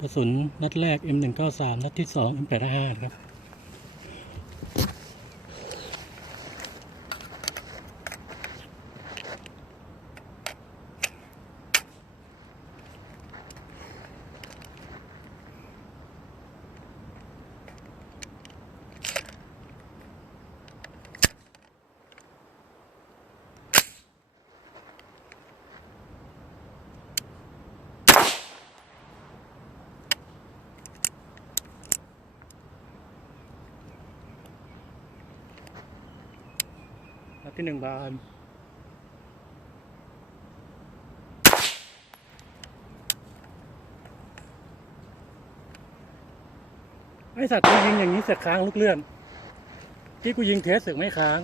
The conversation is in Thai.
กระสุนนัดแรก M193 นัดที่2 M855 ครับนัดที่1 บานไอสัตว์ยิงอย่างนี้เสือกค้างลูกเลื่อนที่กูยิงเทสเสือกไม่ค้าง